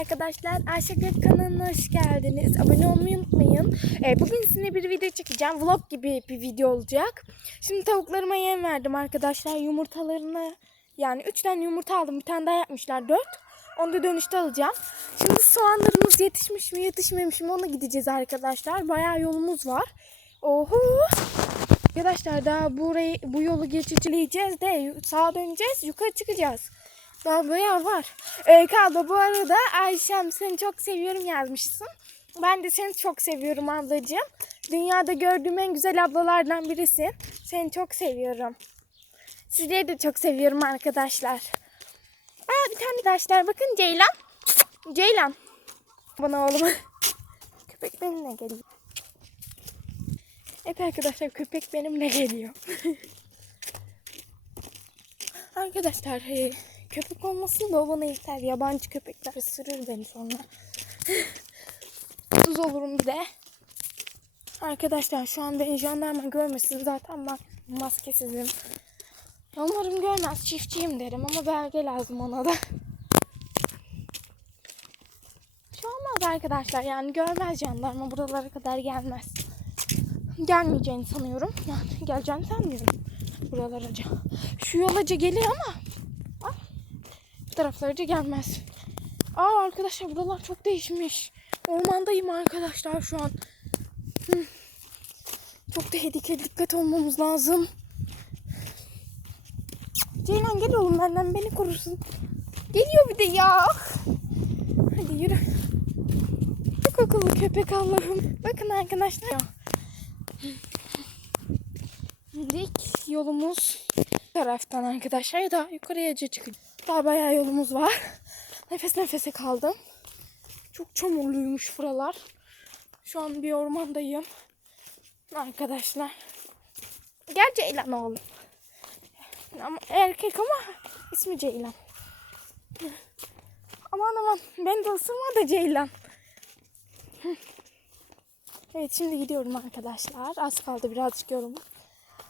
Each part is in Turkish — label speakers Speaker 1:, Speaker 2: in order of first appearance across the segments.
Speaker 1: arkadaşlar. Ayşegül kanalına hoş geldiniz. Abone olmayı unutmayın. Ee, bugün sizinle bir video çekeceğim. Vlog gibi bir video olacak. Şimdi tavuklarıma yem verdim arkadaşlar. Yumurtalarını yani 3 tane yumurta aldım. Bir tane daha yapmışlar 4. Onu da dönüşte alacağım. Şimdi soğanlarımız yetişmiş mi yetişmemiş mi ona gideceğiz arkadaşlar. Bayağı yolumuz var. Oho. Arkadaşlar daha burayı bu yolu geçeceğiz de sağa döneceğiz yukarı çıkacağız. Daha var. Öykü abla bu arada Ayşem seni çok seviyorum yazmışsın. Ben de seni çok seviyorum ablacığım. Dünyada gördüğüm en güzel ablalardan birisin. Seni çok seviyorum. Sizleri de çok seviyorum arkadaşlar. Aa bir tane arkadaşlar bakın Ceylan. Ceylan. Bana oğlum. Köpek benimle geliyor. Evet arkadaşlar köpek benimle geliyor. arkadaşlar e, köpek olmasın da bana yeter. Yabancı köpekler ısırır beni sonra. Tuz olurum bir de. Arkadaşlar şu an beni jandarma görmesin. Zaten ben maskesizim. Umarım görmez. Çiftçiyim derim ama belge lazım ona da. Şu olmaz arkadaşlar. Yani görmez jandarma. Buralara kadar gelmez gelmeyeceğini sanıyorum. Yani geleceğini sanmıyorum buralarca. Şu yolaca gelir ama taraflarca gelmez. Aa arkadaşlar buralar çok değişmiş. Ormandayım arkadaşlar şu an. Hı. Çok tehlikeli dikkat olmamız lazım. Ceylan gel oğlum benden beni korursun. Geliyor bir de ya. Hadi yürü. Çok akıllı köpek Allah'ım. Bakın arkadaşlar. Dik yolumuz taraftan arkadaşlar. Ya da yukarıya çıkıyor. Daha bayağı yolumuz var. Nefes nefese kaldım. Çok çamurluymuş buralar. Şu an bir ormandayım. Arkadaşlar. Gel Ceylan oğlum. Ama erkek ama ismi Ceylan. Aman aman ben de ısırma da Ceylan. Evet şimdi gidiyorum arkadaşlar. Az kaldı birazcık yolum.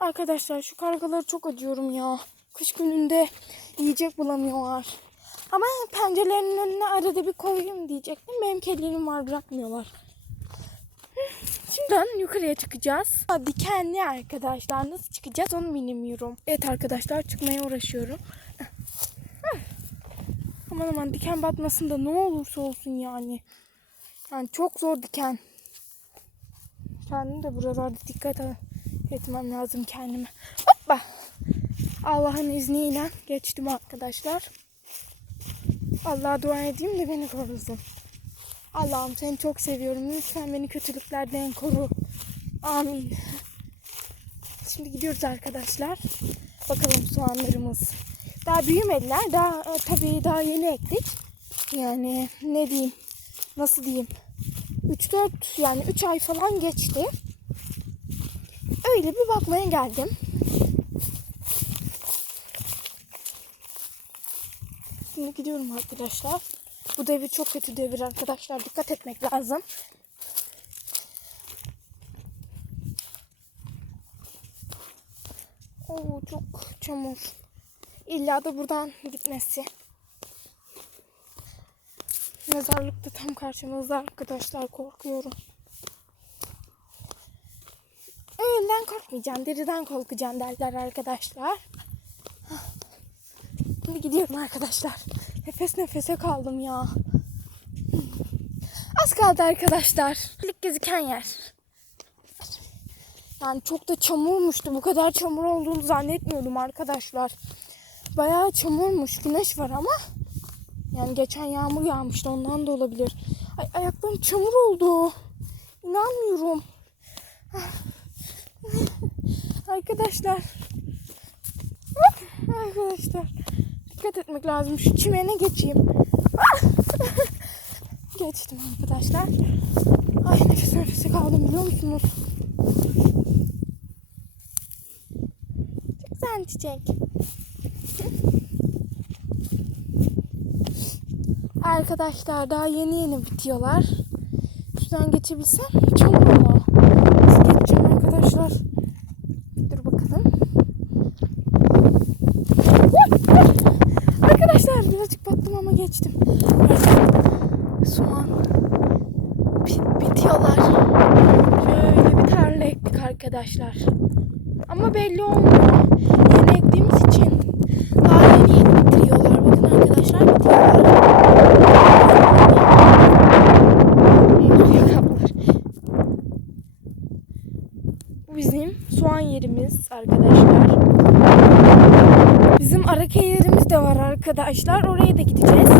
Speaker 1: Arkadaşlar şu kargaları çok acıyorum ya. Kış gününde yiyecek bulamıyorlar. Ama pencerelerinin önüne arada bir koyayım diyecektim. Benim kedilerim var bırakmıyorlar. Şimdiden yukarıya çıkacağız. Dikenli arkadaşlar. Nasıl çıkacağız onu bilmiyorum. Evet arkadaşlar çıkmaya uğraşıyorum. Aman aman diken batmasın da ne olursa olsun yani. Yani çok zor diken. Kendim de buralarda dikkat etmem lazım kendime. Hoppa. Allah'ın izniyle geçtim arkadaşlar. Allah'a dua edeyim de beni korusun. Allah'ım seni çok seviyorum. Lütfen beni kötülüklerden koru. Amin. Şimdi gidiyoruz arkadaşlar. Bakalım soğanlarımız. Daha büyümediler. Daha e, tabii daha yeni ektik. Yani ne diyeyim? Nasıl diyeyim? 3-4 yani 3 ay falan geçti. Öyle bir bakmaya geldim. Şimdi gidiyorum arkadaşlar. Bu devir çok kötü devir arkadaşlar. Dikkat etmek lazım. Oo çok çamur. İlla da buradan gitmesi. Mezarlık da tam karşımızda arkadaşlar. Korkuyorum. Ölümden korkmayacağım. Deriden korkacağım derler arkadaşlar. Şimdi gidiyorum arkadaşlar. Nefes nefese kaldım ya. Az kaldı arkadaşlar. İlk gözüken yer. Yani çok da çamurmuştu. Bu kadar çamur olduğunu zannetmiyordum arkadaşlar. Bayağı çamurmuş. Güneş var ama yani geçen yağmur yağmıştı ondan da olabilir. Ay ayaklarım çamur oldu. İnanmıyorum. Arkadaşlar. Arkadaşlar. Dikkat etmek lazım. Şu çimene geçeyim. Geçtim arkadaşlar. Ay nefes nefese kaldım biliyor musunuz? Çok güzel çiçek. Arkadaşlar daha yeni yeni bitiyorlar. Şuradan geçebilsem çok. Nasıl geçeceğim arkadaşlar? Dur bakalım. Arkadaşlar birazcık battım ama geçtim. Arkadaşlar. Ama belli olmuyor. Yeni ektiğimiz için daha yeni bitiriyorlar. Bakın arkadaşlar bitiriyorlar. Bu bizim soğan yerimiz arkadaşlar. Bizim araka yerimiz de var arkadaşlar. Oraya da gideceğiz.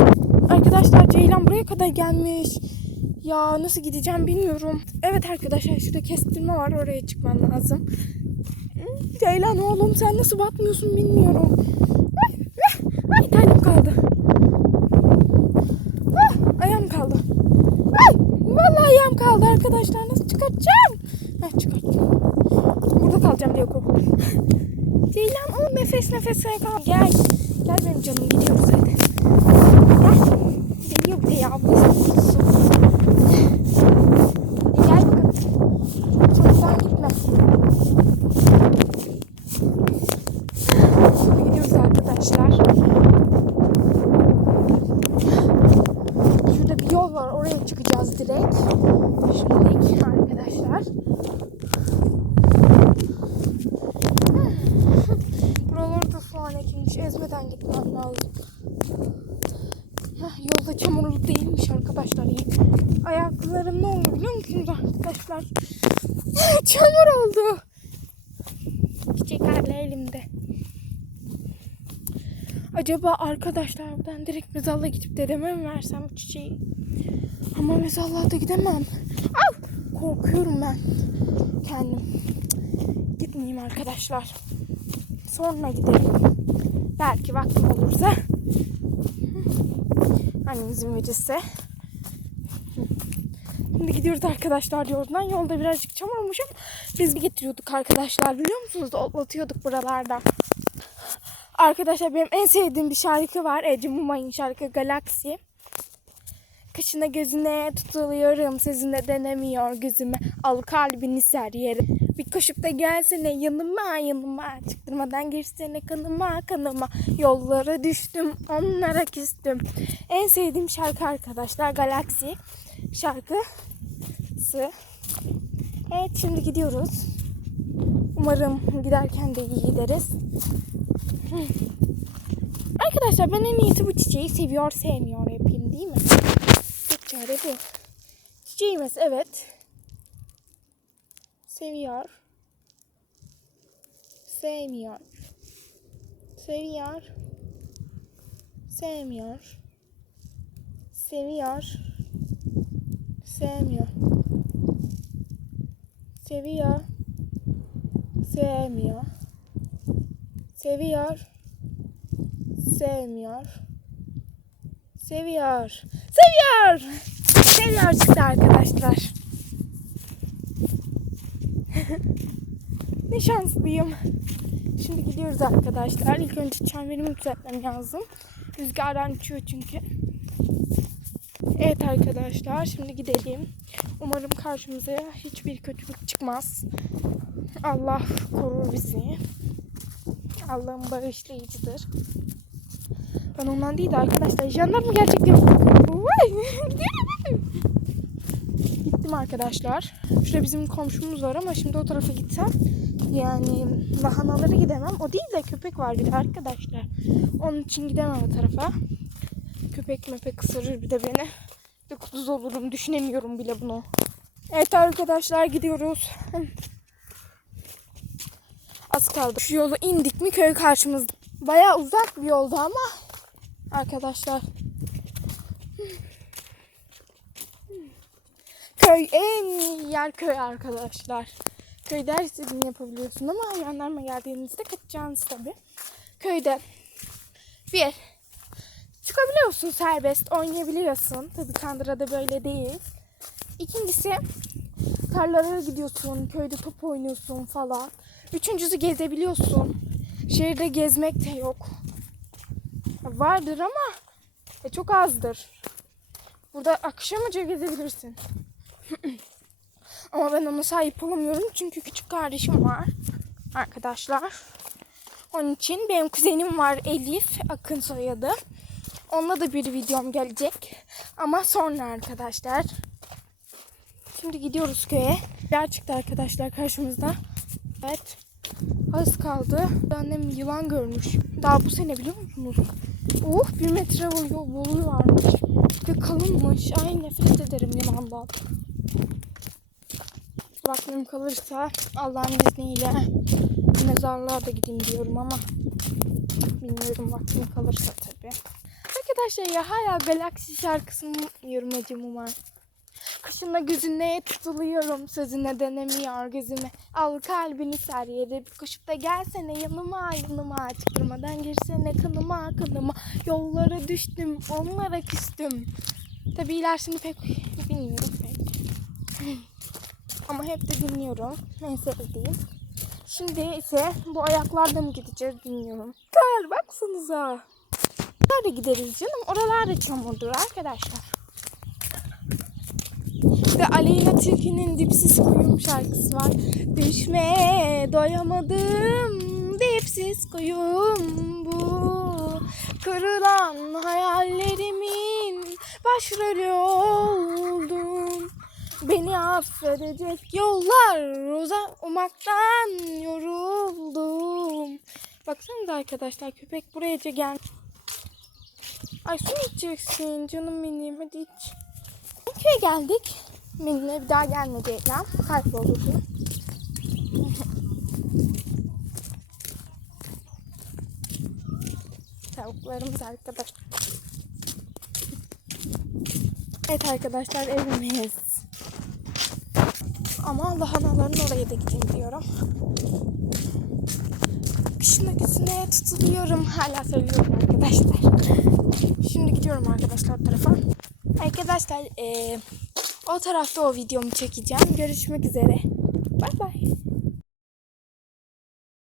Speaker 1: Arkadaşlar Ceylan buraya kadar gelmiş. Ya nasıl gideceğim bilmiyorum. Evet arkadaşlar şurada kestirme var. Oraya çıkmam lazım. Ceylan oğlum sen nasıl batmıyorsun bilmiyorum. Ay, terlim kaldı. Ah, ayağım kaldı. Ay, vallahi ayağım kaldı arkadaşlar. Nasıl çıkartacağım? Heh, çıkarttım. Burada kalacağım diye korktum. Ceylan o nefes nefese kal. Gel. Gel benim canım gidiyoruz hadi. Gel. Geliyor bir de ya. Bu nasıl kutusu? Hadi gel bakalım. Sonradan gitme. Şimdi gidiyoruz arkadaşlar. Şurada bir yol var. Oraya çıkacağız direkt. Şimdilik arkadaşlar. Buraları da soğan ekilmiş. Ezmeden gitmem lazım. Yolda çamurlu değilmiş arkadaşlar. Ayaklarım ne oldu biliyor musunuz arkadaşlar? Çamur oldu. Çiçek hala elimde. Acaba arkadaşlar buradan direkt mezarlığa gidip dedeme mi versem çiçeği? Ama mezarlığa da gidemem. Al! Korkuyorum ben. Kendim. Gitmeyeyim arkadaşlar. Sonra gidelim. Belki vaktim olursa. Annem izin verirse. Şimdi gidiyoruz arkadaşlar yoldan. Yolda birazcık çamur olmuş ama biz getiriyorduk arkadaşlar biliyor musunuz? Otlatıyorduk buralarda. Arkadaşlar benim en sevdiğim bir şarkı var. Ece Mumay'ın şarkı Galaxy. Kaşına gözüne tutuluyorum. Sözüne denemiyor gözüme. Al kalbini ser yere. Bir koşup da gelsene yanıma yanıma. Çıktırmadan girsene kanıma kanıma. Yollara düştüm onlara küstüm. En sevdiğim şarkı arkadaşlar Galaxy şarkısı. Evet şimdi gidiyoruz. Umarım giderken de iyi gideriz. Arkadaşlar ben en iyisi bu çiçeği seviyor sevmiyor yapayım değil mi? Çare bu. Çiçeğimiz evet. Seviyor. Sevmiyor. Seviyor. Sevmiyor. Seviyor. Sevmiyor. Seviyor. Sevmiyor. Seviyor. Sevmiyor. Seviyor. Seviyor. Seviyor çıktı arkadaşlar. ne şanslıyım. Şimdi gidiyoruz arkadaşlar. İlk önce çemberimi düzeltmem lazım. Rüzgardan uçuyor çünkü. Evet arkadaşlar şimdi gidelim. Umarım karşımıza hiçbir kötülük çıkmaz. Allah korur bizi. Allah'ın bağışlayıcıdır. Ben ondan değil de arkadaşlar jandarma gerçekten. Gittim arkadaşlar. Şurada bizim komşumuz var ama şimdi o tarafa gitsem yani lahanaları gidemem. O değil de köpek var bir de arkadaşlar. Onun için gidemem o tarafa. Köpek mepek ısırır bir de beni. Bir kuduz olurum. Düşünemiyorum bile bunu. Evet arkadaşlar gidiyoruz. Az kaldı. Şu yolu indik mi köy karşımızda. Baya uzak bir yoldu ama arkadaşlar. Köy en iyi yer köy arkadaşlar. Köyde her istediğini yapabiliyorsun ama hayvanlarla geldiğinizde kaçacaksınız tabi. Köyde bir çıkabiliyorsun serbest oynayabiliyorsun. Tabi Kandıra'da böyle değil. İkincisi tarlalara gidiyorsun, köyde top oynuyorsun falan. Üçüncüsü gezebiliyorsun. Şehirde gezmek de yok. Vardır ama e, çok azdır. Burada akşamıca gezebilirsin. ama ben ona sahip olamıyorum çünkü küçük kardeşim var. Arkadaşlar. Onun için benim kuzenim var Elif Akın soyadı. Onunla da bir videom gelecek. Ama sonra arkadaşlar. Şimdi gidiyoruz köye. Yer çıktı arkadaşlar karşımızda. Evet. Az kaldı. Annem yılan görmüş. Daha bu sene biliyor musunuz? Oh bir metre yol boyu varmış. Ve kalınmış. Ay nefret ederim yılandan. Vaktim kalırsa Allah'ın izniyle mezarlığa da gideyim diyorum ama bilmiyorum vaktim kalırsa tabii. Arkadaşlar ya hala Galaxy şarkısını yorumacım umar. Kaşına gözüne tutuluyorum sözüne denemiyor gözüme. Al kalbini ser yere bir koşup da gelsene yanıma yanıma çıktırmadan girsene kanıma kanıma. Yollara düştüm onlara küstüm. Tabi ilerisini pek bilmiyorum pek. Ama hep de dinliyorum. En sevdiğim. Şimdi ise bu ayaklarda mı gideceğiz bilmiyorum. Kar baksanıza. Nerede gideriz canım? Oralar da çamurdur arkadaşlar. Aleyna Tilki'nin Dipsiz Kuyum şarkısı var. Düşmeye doyamadım dipsiz kuyum bu. Kırılan hayallerimin başrolü oldum. Beni affedecek yollar uzamaktan yoruldum. Baksanıza arkadaşlar köpek buraya gel. Ay su içeceksin canım benim hadi iç. Köye geldik. Benimle bir daha gelmedi Ekrem. Kayboldu. Tavuklarımız arkadaş. Evet arkadaşlar evimiz. Ama lahanaların oraya da gideyim diyorum. Kışın ötesine tutuluyorum. Hala söylüyorum arkadaşlar. Şimdi gidiyorum arkadaşlar tarafa. Arkadaşlar eee, o tarafta o videomu çekeceğim. Görüşmek üzere. Bay bay.